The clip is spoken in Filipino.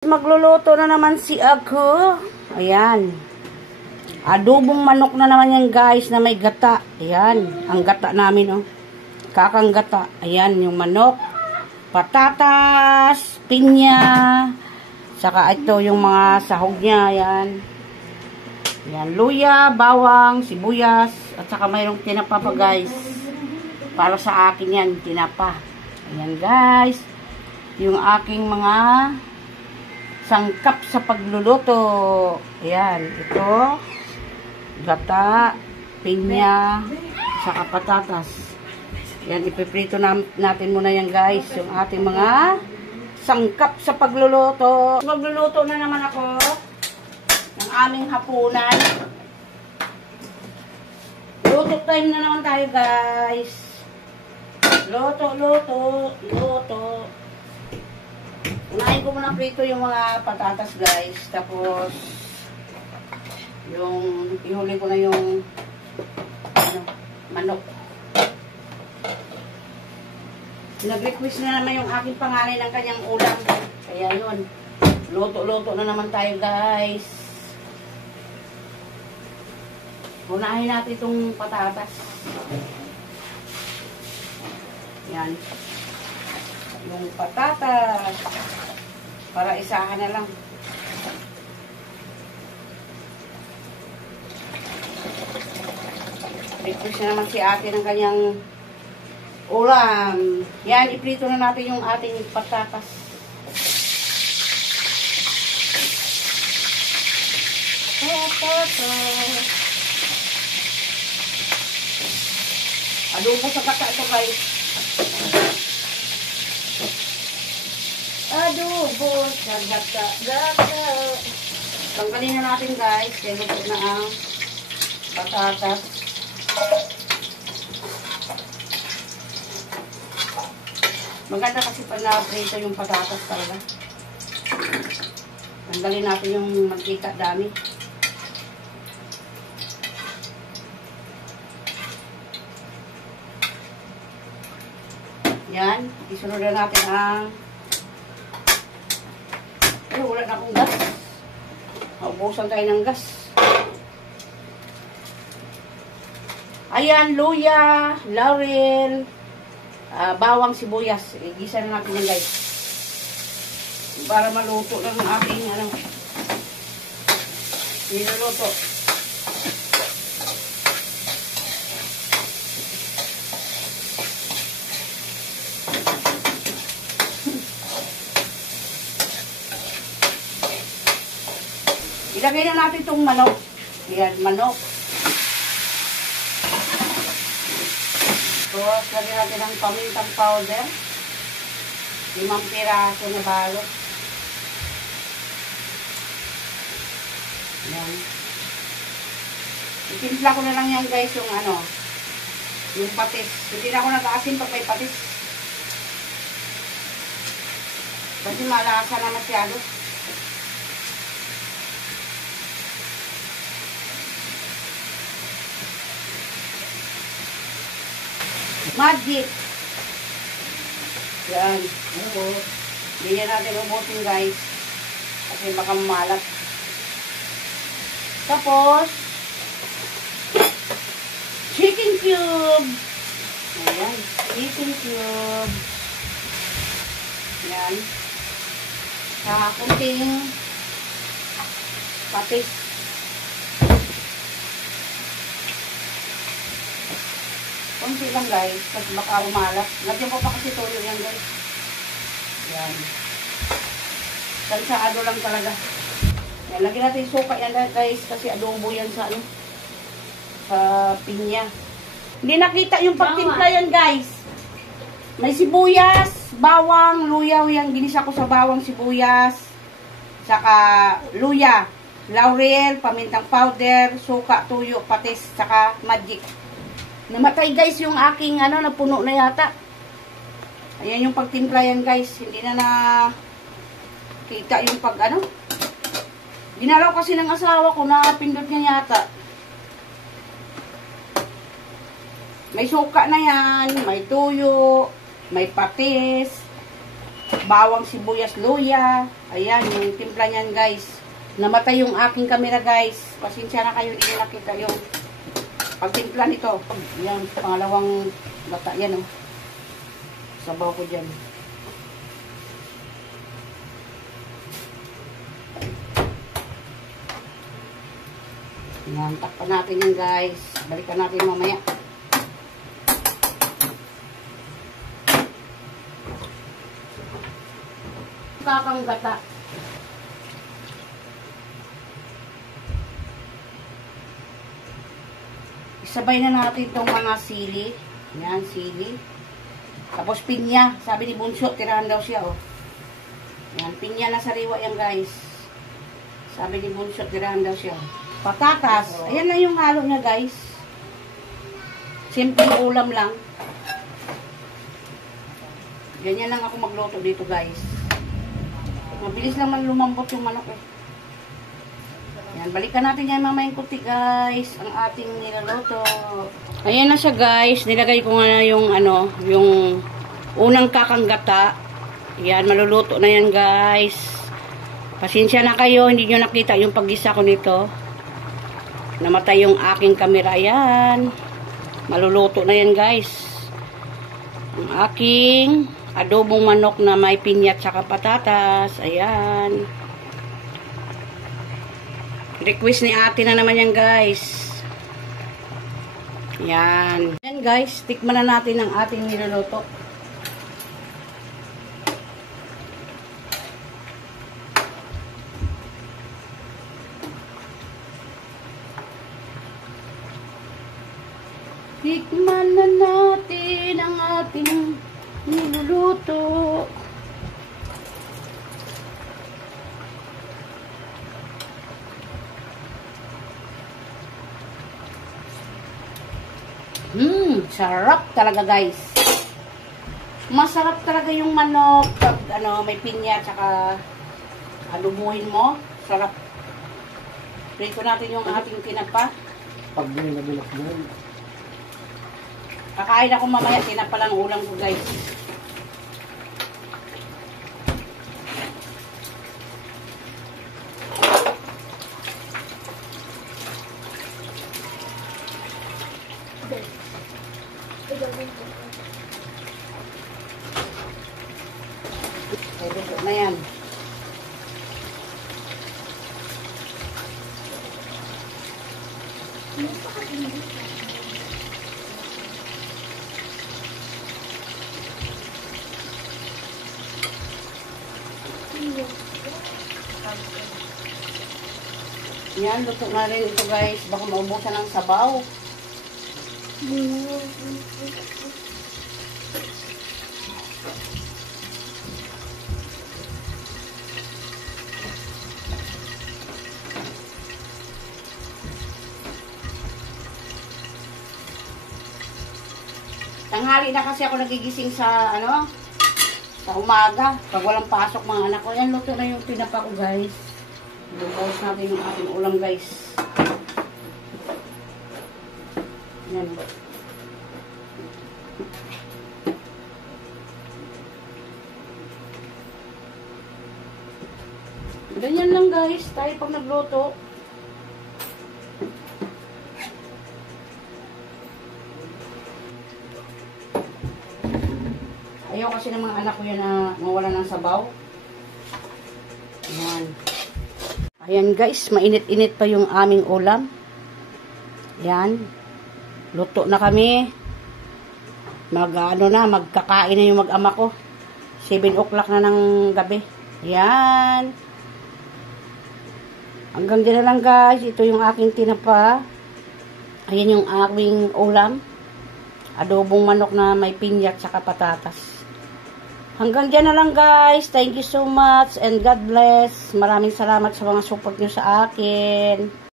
Magluluto na naman si ako. Ayan. Adobong manok na naman yan guys na may gata. Ayan. Ang gata namin oh. Kakang gata. Ayan yung manok. Patatas. Pinya. Saka ito yung mga sahog niya. Ayan. Ayan. Luya, bawang, sibuyas. At saka mayroong tinapa pa guys. Para sa akin yan. Tinapa. Ayan guys. Yung aking mga sangkap sa pagluluto. Ayan, ito. Gata, pinya, saka patatas. Ayan, ipiprito natin muna yan guys. Yung ating mga sangkap sa pagluluto. Magluluto na naman ako ng aming hapunan. Luto time na naman tayo guys. Luto. Unahin ko muna prito yung mga patatas guys. Tapos yung ihuli ko na yung manok. Nag-request na naman yung aking pangalan ng kanyang ulam. Kaya yun. Luto na naman tayo guys. Unahin natin itong patatas. Yan. Yung patatas. Para isahan na lang. Request na naman si ate ng kanyang ulam. Yan, iprito na natin yung ating patatas. Adobo sa kata ito guys. Adobo sa gata. Tanggalin na natin guys. Kaya luto na ang patatas. Maganda kasi pag na-prito yung patatas talaga. Tanggalin natin yung mantika dami. Yan. Isunod na natin ang wala na akong gas. Maubusan tayo ng gas. Ayan, luya, laurel, bawang, sibuyas. Igisa na natin yan guys. Para maluto lang ang aking niluluto. Ilagay na natin itong manok. Ayan, manok. Tapos, lagyan natin ng pamintang powder. 5 piraso na balot. Ayan. Itimpla ko na lang yan guys yung yung patis. Hindi na ako nag-aasin pag may patis. Kasi malasa na masyado. Magic. Yan. Hindi natin ubusin guys. Kasi baka malat. Tapos, chicken cube. Ayan. Chicken cube. Yan. Sa kunting patis. Kunti lang guys, kasi baka umalat. Lagyan ko pa kasi toyo yan guys. Yan. Sansado lang talaga. Yan, lagyan natin suka yan guys, kasi adobo yan sa sa pinya. Hindi nakita yung pagtimpla yan guys. May sibuyas, bawang, luya yan. Ginisa ko sa bawang, sibuyas, saka luya, laurel, pamintang powder, suka, tuyo, patis, saka magic. Namatay guys yung aking napuno na yata. Ayan yung pagtimpla yan guys. Hindi na kita yung Ginalaw kasi ng asawa ko na pindot niya yata. May suka na yan, may tuyo, may patis, bawang, sibuyas, luya. Ayan, yung timpla niyan guys. Namatay yung aking camera guys. Pasensya na kayo, hindi nakita yung pagtimpla nito. Ayan, pangalawang bata yan oh. Sabaw ko dyan. Ayan, takpan natin yan guys. Balikan natin mamaya. Kakanggata. Isabay na natin itong mga sili. Ayan, sili. Tapos pinya. Sabi ni Bunso, tirahan daw siya oh. Ayan, pinya na sariwa yan guys. Sabi ni Bunso, tirahan daw siya. Patatas. Ayan na yung halo niya guys. Simple ulam lang. Ganyan lang ako magluto dito guys. Mabilis lang man lumambot yung manok eh. Ayan, balikan natin yan mamayang kuti guys. Ang ating niluluto. Ayan na siya guys. Nilagay ko nga yung ano, yung unang kakanggata. Ayan, maluluto na yan guys. Pasensya na kayo, hindi nyo nakita yung paggisa ko nito. Namatay yung aking camera. Ayan. Maluluto na yan guys. Ang aking adobong manok na may pinya at saka patatas. Ayan. Request ni ate na naman yan guys. Ayan. Ayan guys. Tikman na natin ang ating niluluto. Tikman na natin ang ating niluluto. Sarap talaga guys. Masarap talaga yung manok pag ano, may pinya tsaka alubuhin mo. Sarap. Prito natin yung ating tinapa. Pag binabilak mo. Kakain ako mamaya, tinapa lang ulam ko guys. Ay, luto na yan. Yan, luto na rin ito guys. Baka maubusan ng sabaw. Tanghali na kasi ako nagigising sa ano, sa umaga. Pag walang pasok mga anak ko. Yan, luto na yung tinapa ko guys. Lutos natin yung ating ulam guys. Yan. Ganyan lang guys, tayo pag nagluto. Ayaw kasi ng mga anak ko yan na mawala ng sabaw. Ayan. Ayan guys, mainit-init pa yung aming ulam. Ayan. Luto na kami. Magkakain na yung mag-ama ko. 7 o'clock na ng gabi. Ayan. Hanggang dyan na lang guys. Ito yung aking tinapa. Ayan yung aming ulam. Adobong manok na may pinya at saka patatas. Hanggang dyan na lang guys. Thank you so much and God bless. Maraming salamat sa mga support nyo sa akin.